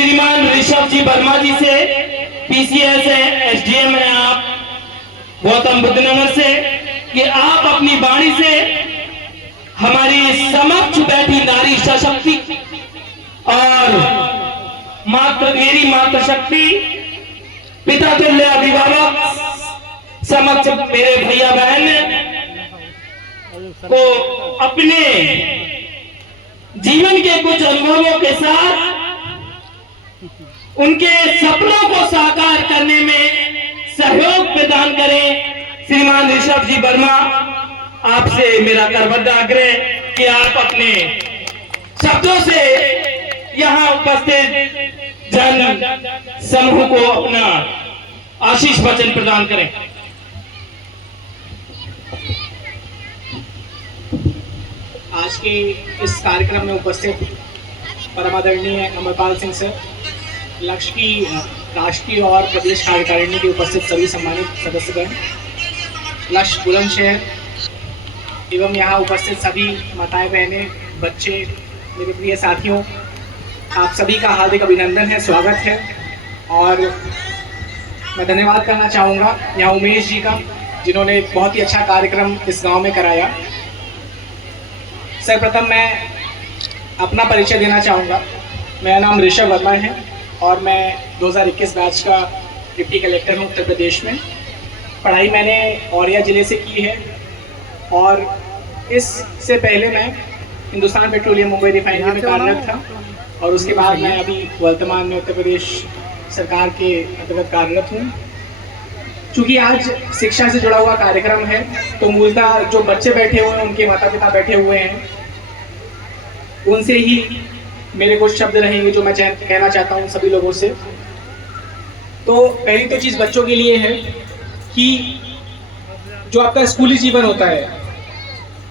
श्रीमान ऋषभ जी वर्मा जी से, पीसीएस है, एसडीएम है आप गौतम बुद्ध नगर से, कि आप अपनी वाणी से हमारी समक्ष बैठी नारी सशक्ति और मेरी मातृशक्ति, पिता तुल्य अभिभावक समक्ष मेरे भैया बहन को अपने जीवन के कुछ अनुभवों के साथ उनके सपनों को साकार करने में सहयोग प्रदान करें। श्रीमान ऋषभ जी वर्मा, आपसे मेरा करबद्ध आग्रह कि आप अपने शब्दों से यहाँ उपस्थित जन समूह को अपना आशीष वचन प्रदान करें। आज के इस कार्यक्रम में उपस्थित परमादरणीय अमरपाल सिंह सर, लक्ष्य की राष्ट्रीय और प्रदेश कार्यकारिणी के उपस्थित सभी सम्मानित सदस्यगण, लक्ष्य बुलंदशहर एवं यहाँ उपस्थित सभी माताएं बहनें, बच्चे, मेरे प्रिय साथियों, आप सभी का हार्दिक अभिनंदन है, स्वागत है। और मैं धन्यवाद करना चाहूँगा यहाँ उमेश जी का, जिन्होंने एक बहुत ही अच्छा कार्यक्रम इस गांव में कराया। सर्वप्रथम मैं अपना परिचय देना चाहूँगा। मेरा नाम ऋषभ वर्मा है और मैं 2021 बैच का डिप्टी कलेक्टर हूँ उत्तर प्रदेश में। पढ़ाई मैंने औरैया ज़िले से की है और इससे पहले मैं हिंदुस्तान पेट्रोलियम मुंबई रिफाइनरी में कार्यरत था और उसके बाद मैं अभी वर्तमान में उत्तर प्रदेश सरकार के अंतर्गत कार्यरत हूँ। चूँकि आज शिक्षा से जुड़ा हुआ कार्यक्रम है तो मूलतः जो बच्चे बैठे हुए हैं, उनके माता पिता बैठे हुए हैं, उनसे ही मेरे कुछ शब्द रहेंगे जो मैं कहना चाहता हूँ सभी लोगों से। तो पहली तो चीज़ बच्चों के लिए है कि जो आपका स्कूली जीवन होता है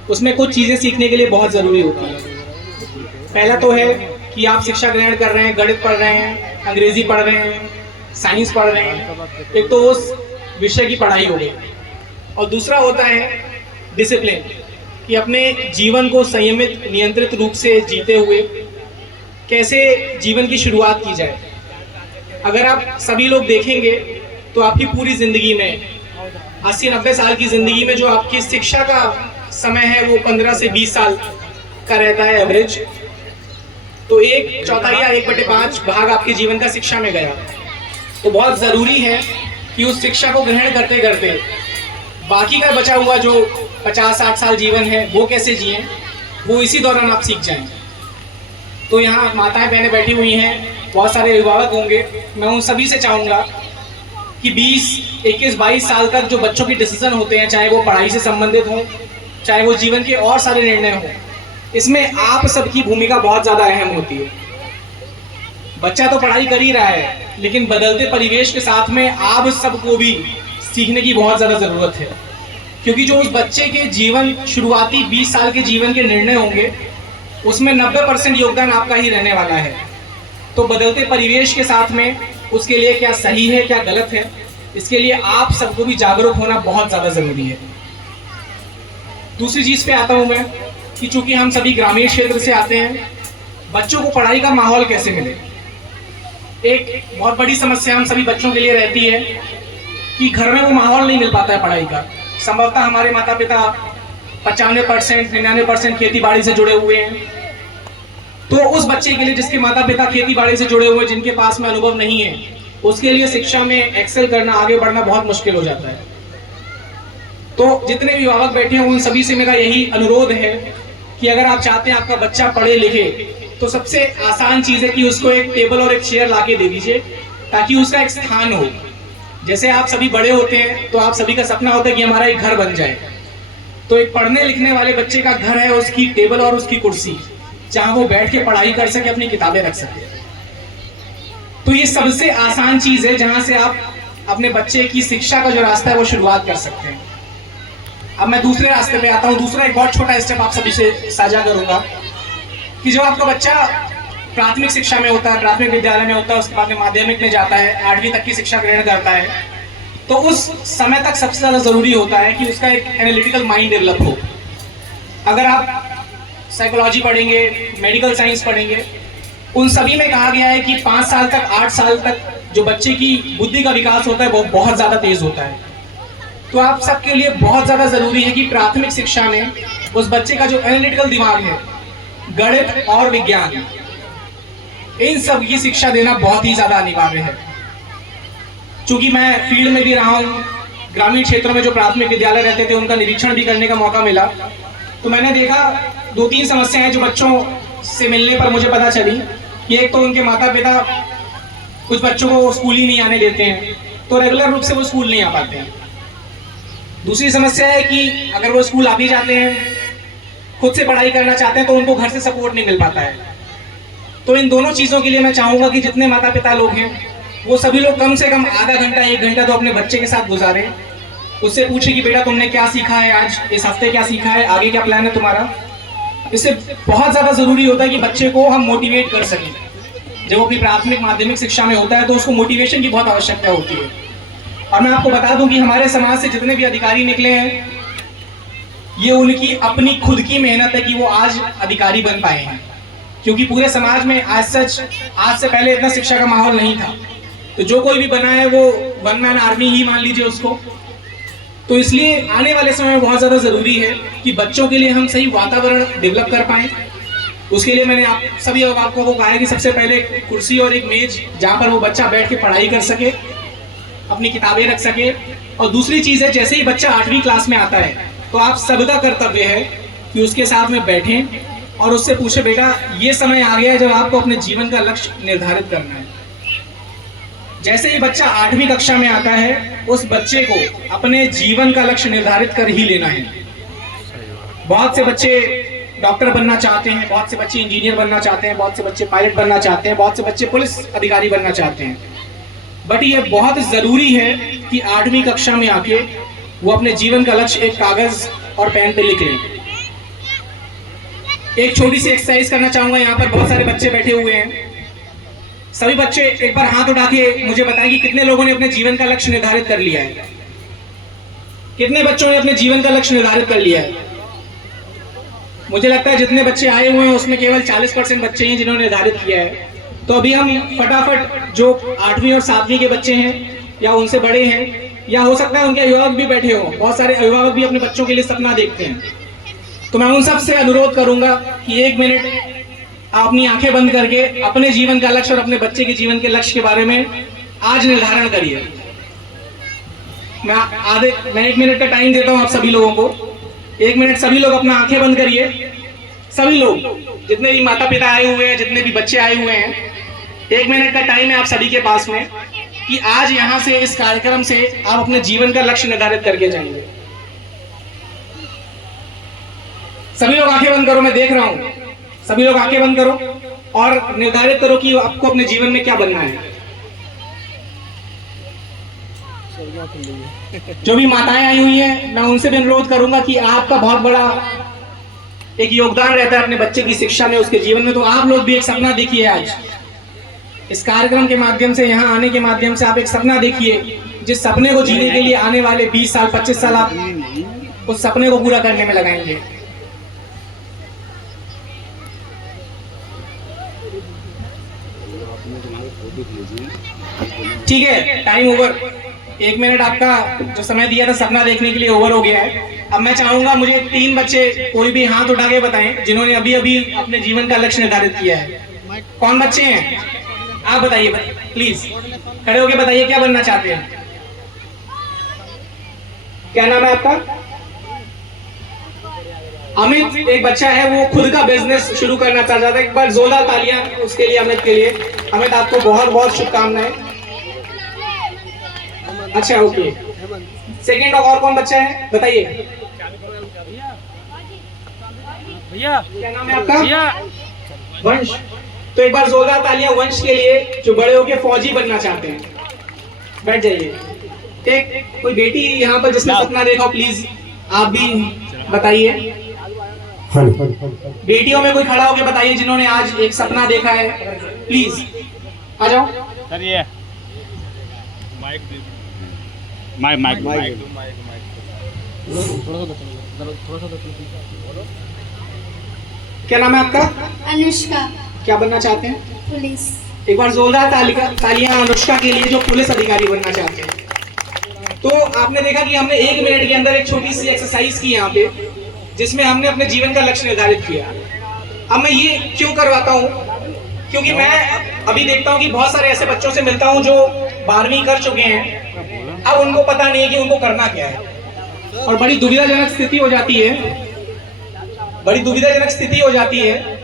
उसमें कुछ चीज़ें सीखने के लिए बहुत ज़रूरी होती है। पहला तो है कि आप शिक्षा ग्रहण कर रहे हैं, गणित पढ़ रहे हैं, अंग्रेजी पढ़ रहे हैं, साइंस पढ़ रहे हैं, एक तो उस विषय की पढ़ाई हो गई। और दूसरा होता है डिसिप्लिन, कि अपने जीवन को संयमित नियंत्रित रूप से जीते हुए कैसे जीवन की शुरुआत की जाए। अगर आप सभी लोग देखेंगे तो आपकी पूरी ज़िंदगी में 80-90 साल की ज़िंदगी में जो आपकी शिक्षा का समय है वो 15 से 20 साल का रहता है एवरेज। तो 1/4 या 1/5 भाग आपके जीवन का शिक्षा में गया। तो बहुत ज़रूरी है कि उस शिक्षा को ग्रहण करते करते बाकी का बचा हुआ जो 50-60 साल जीवन है वो कैसे जिएं, वो इसी दौरान आप सीख जाएं। तो यहाँ माताएं बहनें बैठी हुई हैं, बहुत सारे अभिभावक होंगे। मैं उन सभी से चाहूँगा कि 20, 21, 22 साल तक जो बच्चों के डिसीजन होते हैं, चाहे वो पढ़ाई से संबंधित हों, चाहे वो जीवन के और सारे निर्णय हों, इसमें आप सबकी भूमिका बहुत ज़्यादा अहम होती है। बच्चा तो पढ़ाई कर ही रहा है, लेकिन बदलते परिवेश के साथ में आप सबको भी सीखने की बहुत ज़्यादा ज़रूरत है, क्योंकि जो उस बच्चे के जीवन शुरुआती 20 साल के जीवन के निर्णय होंगे उसमें 90% योगदान आपका ही रहने वाला है। तो बदलते परिवेश के साथ में उसके लिए क्या सही है क्या गलत है, इसके लिए आप सबको भी जागरूक होना बहुत ज़्यादा ज़रूरी है। दूसरी चीज़ पे आता हूँ मैं कि चूँकि हम सभी ग्रामीण क्षेत्र से आते हैं, बच्चों को पढ़ाई का माहौल कैसे मिले। एक बहुत बड़ी समस्या हम सभी बच्चों के लिए रहती है कि घर में वो माहौल नहीं मिल पाता है पढ़ाई का। संभवतः हमारे माता पिता 95%, 99% खेती बाड़ी से जुड़े हुए हैं। तो उस बच्चे के लिए जिसके माता पिता खेती बाड़ी से जुड़े हुए, जिनके पास में अनुभव नहीं है, उसके लिए शिक्षा में एक्सेल करना, आगे बढ़ना बहुत मुश्किल हो जाता है। तो जितने भी अभिभावक बैठे हैं उन सभी से मेरा यही अनुरोध है कि अगर आप चाहते हैं आपका बच्चा पढ़े लिखे, तो सबसे आसान चीज़ है कि उसको एक टेबल और एक चेयर ला के दे दीजिए, ताकि उसका एक स्थान हो। जैसे आप सभी बड़े होते हैं तो आप सभी का सपना होता है कि हमारा एक घर बन जाए। तो एक पढ़ने लिखने वाले बच्चे का घर है उसकी टेबल और उसकी कुर्सी, जहाँ वो बैठ के पढ़ाई कर सके, अपनी किताबें रख सके। तो ये सबसे आसान चीज़ है जहाँ से आप अपने बच्चे की शिक्षा का जो रास्ता है वो शुरुआत कर सकते हैं। अब मैं दूसरे रास्ते पे आता हूँ। दूसरा एक बहुत छोटा स्टेप आप सभी से साझा करूँगा कि जब आपका बच्चा प्राथमिक शिक्षा में होता है, प्राथमिक विद्यालय में होता है, उसके बाद में माध्यमिक में जाता है, 8वीं तक की शिक्षा ग्रहण करता है, तो उस समय तक सबसे ज़्यादा ज़रूरी होता है कि उसका एक एनालिटिकल माइंड डेवलप हो। अगर आप साइकोलॉजी पढ़ेंगे, मेडिकल साइंस पढ़ेंगे, उन सभी में कहा गया है कि 5 साल तक 8 साल तक जो बच्चे की बुद्धि का विकास होता है वो बहुत ज़्यादा तेज होता है। तो आप सबके लिए बहुत ज़्यादा ज़रूरी है कि प्राथमिक शिक्षा में उस बच्चे का जो एनालिटिकल दिमाग है, गणित और विज्ञान, इन सब की शिक्षा देना बहुत ही ज़्यादा अनिवार्य है। चूँकि मैं फील्ड में भी रहा हूँ, ग्रामीण क्षेत्रों में जो प्राथमिक विद्यालय रहते थे उनका निरीक्षण भी करने का मौका मिला, तो मैंने देखा 2-3 समस्याएं जो बच्चों से मिलने पर मुझे पता चली कि एक तो उनके माता पिता कुछ बच्चों को स्कूल ही नहीं आने देते हैं, तो रेगुलर रूप से वो स्कूल नहीं आ पाते हैं। दूसरी समस्या है कि अगर वो स्कूल आ भी जाते हैं, खुद से पढ़ाई करना चाहते हैं, तो उनको घर से सपोर्ट नहीं मिल पाता है। तो इन दोनों चीज़ों के लिए मैं चाहूँगा कि जितने माता पिता लोग हैं वो सभी लोग कम से कम आधा घंटा 1 घंटा तो अपने बच्चे के साथ गुजारें। उससे पूछे कि बेटा तुमने क्या सीखा है आज, इस हफ्ते क्या सीखा है, आगे क्या प्लान है तुम्हारा। इससे बहुत ज़्यादा ज़रूरी होता है कि बच्चे को हम मोटिवेट कर सकें। जब वो अपनी प्राथमिक माध्यमिक शिक्षा में होता है तो उसको मोटिवेशन की बहुत आवश्यकता होती है। और मैं आपको बता दूं कि हमारे समाज से जितने भी अधिकारी निकले हैं, ये उनकी अपनी खुद की मेहनत है कि वो आज अधिकारी बन पाए हैं। क्योंकि पूरे समाज में आज से पहले इतना शिक्षा का माहौल नहीं था, तो जो कोई भी बना है वो वन मैन आर्मी ही मान लीजिए उसको। तो इसलिए आने वाले समय में बहुत ज़्यादा ज़रूरी है कि बच्चों के लिए हम सही वातावरण डेवलप कर पाएँ। उसके लिए मैंने आप सभी अभिभावकों को कहा है कि सबसे पहले एक कुर्सी और एक मेज जहाँ पर वो बच्चा बैठ के पढ़ाई कर सके, अपनी किताबें रख सके। और दूसरी चीज़ है, जैसे ही बच्चा 8वीं क्लास में आता है तो आप सबका कर्तव्य है कि उसके साथ में बैठें और उससे पूछे बेटा ये समय आ गया है जब आपको अपने जीवन का लक्ष्य निर्धारित करना है। जैसे ही बच्चा 8वीं कक्षा में आता है उस बच्चे को अपने जीवन का लक्ष्य निर्धारित कर ही लेना है। बहुत से बच्चे डॉक्टर बनना चाहते हैं, बहुत से बच्चे इंजीनियर बनना चाहते हैं, बहुत से बच्चे पायलट बनना चाहते हैं, बहुत से बच्चे पुलिस अधिकारी बनना चाहते हैं। बट ये बहुत ज़रूरी है कि 8वीं कक्षा में आके वो अपने जीवन का लक्ष्य एक कागज़ और पेन पे लिख लें। एक छोटी सी एक्सरसाइज करना चाहूँगा। यहाँ पर बहुत सारे बच्चे बैठे हुए हैं। सभी बच्चे एक बार हाथ उठा के मुझे बताएं कि कितने लोगों ने अपने जीवन का लक्ष्य निर्धारित कर लिया है। कितने बच्चों ने अपने जीवन का लक्ष्य निर्धारित कर लिया है? मुझे लगता है जितने बच्चे आए हुए हैं उसमें केवल 40% बच्चे हैं जिन्होंने निर्धारित किया है। तो अभी हम फटाफट जो 8वीं और 7वीं के बच्चे हैं या उनसे बड़े हैं, या हो सकता है उनके अभिभावक भी बैठे हों, बहुत सारे अभिभावक भी अपने बच्चों के लिए सपना देखते हैं, तो मैं उन सब से अनुरोध करूंगा कि 1 मिनट आप अपनी आंखें बंद करके अपने जीवन का लक्ष्य और अपने बच्चे के जीवन के लक्ष्य के बारे में आज निर्धारण करिए। मैं 1 मिनट का टाइम देता हूं आप सभी लोगों को। 1 मिनट सभी लोग अपना आंखें बंद करिए। सभी लोग, जितने भी माता पिता आए हुए हैं, जितने भी बच्चे आए हुए हैं, 1 मिनट का टाइम है आप सभी के पास में कि आज यहाँ से इस कार्यक्रम से आप अपने जीवन का लक्ष्य निर्धारित करके जाएंगे। सभी लोग आंखें बंद करो, मैं देख रहा हूं। सभी लोग आंखें बंद करो और निर्धारित करो कि आपको अपने जीवन में क्या बनना है। जो भी माताएं आई हुई हैं, मैं उनसे भी अनुरोध करूंगा कि आपका बहुत बड़ा एक योगदान रहता है अपने बच्चे की शिक्षा में, उसके जीवन में। तो आप लोग भी एक सपना देखिए। आज इस कार्यक्रम के माध्यम से, यहाँ आने के माध्यम से आप एक सपना देखिए, जिस सपने को जीने के लिए आने वाले 20 साल 25 साल आप उस सपने को पूरा करने में लगाएंगे। ठीक है, टाइम ओवर। 1 मिनट आपका जो समय दिया था सपना देखने के लिए ओवर हो गया है। अब मैं चाहूंगा मुझे 3 बच्चे कोई भी हाथ उठा के बताएं जिन्होंने अभी अभी अपने जीवन का लक्ष्य निर्धारित किया है। कौन बच्चे हैं? आप बताइए प्लीज, खड़े होके बताइए क्या बनना चाहते हैं। क्या नाम है आपका? अमित एक बच्चा है, वो खुद का बिजनेस शुरू करना चाहता है। एक बार जोरदार तालियां उसके लिए, अमित के लिए। अमित आपको बहुत बहुत शुभकामनाएं। अच्छा, ओके। सेकंड और कौन बच्चा है बताइए। भैया क्या नाम है आपका? भैया वंश। तो एक बार जोरदार तालियां वंश के लिए जो बड़े होके फौजी बनना चाहते हैं। बैठ जाइए। एक कोई बेटी यहाँ पर जिसने सपना देखा, प्लीज आप भी बताइए। बेटियों में कोई खड़ा होके बताइए जिन्होंने आज एक सपना देखा है, प्लीज आ जाओ। सर ये माइक क्या नाम है आपका? अनुष्का। क्या बनना चाहते हैं? पुलिस। एक बार जोरदार तालियां अनुष्का के लिए जो पुलिस अधिकारी बनना चाहते हैं। तो आपने देखा कि हमने 1 मिनट के अंदर एक छोटी सी एक्सरसाइज की यहाँ पे, जिसमें हमने अपने जीवन का लक्ष्य निर्धारित किया। अब मैं ये क्यों करवाता हूँ, क्योंकि मैं अभी देखता हूँ कि बहुत सारे ऐसे बच्चों से मिलता हूँ जो 12वीं कर चुके हैं, अब उनको पता नहीं है कि उनको करना क्या है, और बड़ी दुविधाजनक स्थिति हो जाती है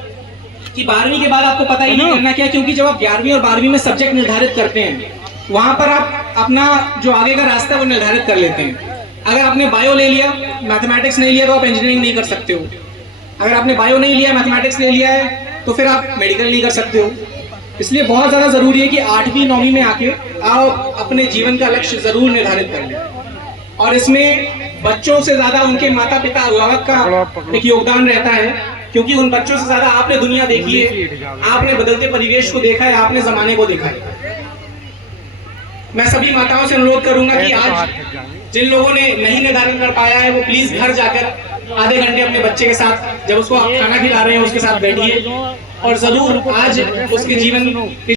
कि 12वीं के बाद आपको पता ही नहीं करना क्या है। क्योंकि जब आप 11वीं और 12वीं में सब्जेक्ट निर्धारित करते हैं, वहां पर आप अपना जो आगे का रास्ता है वो निर्धारित कर लेते हैं। अगर आपने बायो ले लिया, मैथमेटिक्स नहीं लिया, तो आप इंजीनियरिंग नहीं कर सकते हो। अगर आपने बायो नहीं लिया, मैथमेटिक्स ले लिया है, तो फिर आप मेडिकल नहीं कर सकते हो। इसलिए बहुत ज़्यादा ज़रूरी है कि 8वीं 9वीं में आके आप अपने जीवन का लक्ष्य ज़रूर निर्धारित कर लें। और इसमें बच्चों से ज़्यादा उनके माता पिता अभिभावक का एक योगदान रहता है, क्योंकि उन बच्चों से ज़्यादा आपने दुनिया देखी है, आपने बदलते परिवेश को देखा है, आपने ज़माने को देखा है। मैं सभी माताओं से अनुरोध करूंगा कि आज जिन लोगों ने नहीं निर्धारण कर पाया है, वो प्लीज घर जाकर आधे घंटे अपने बच्चे के साथ, जब उसको आप खाना खिला रहे हैं, उसके साथ बैठिए और जरूर आज उसके जीवन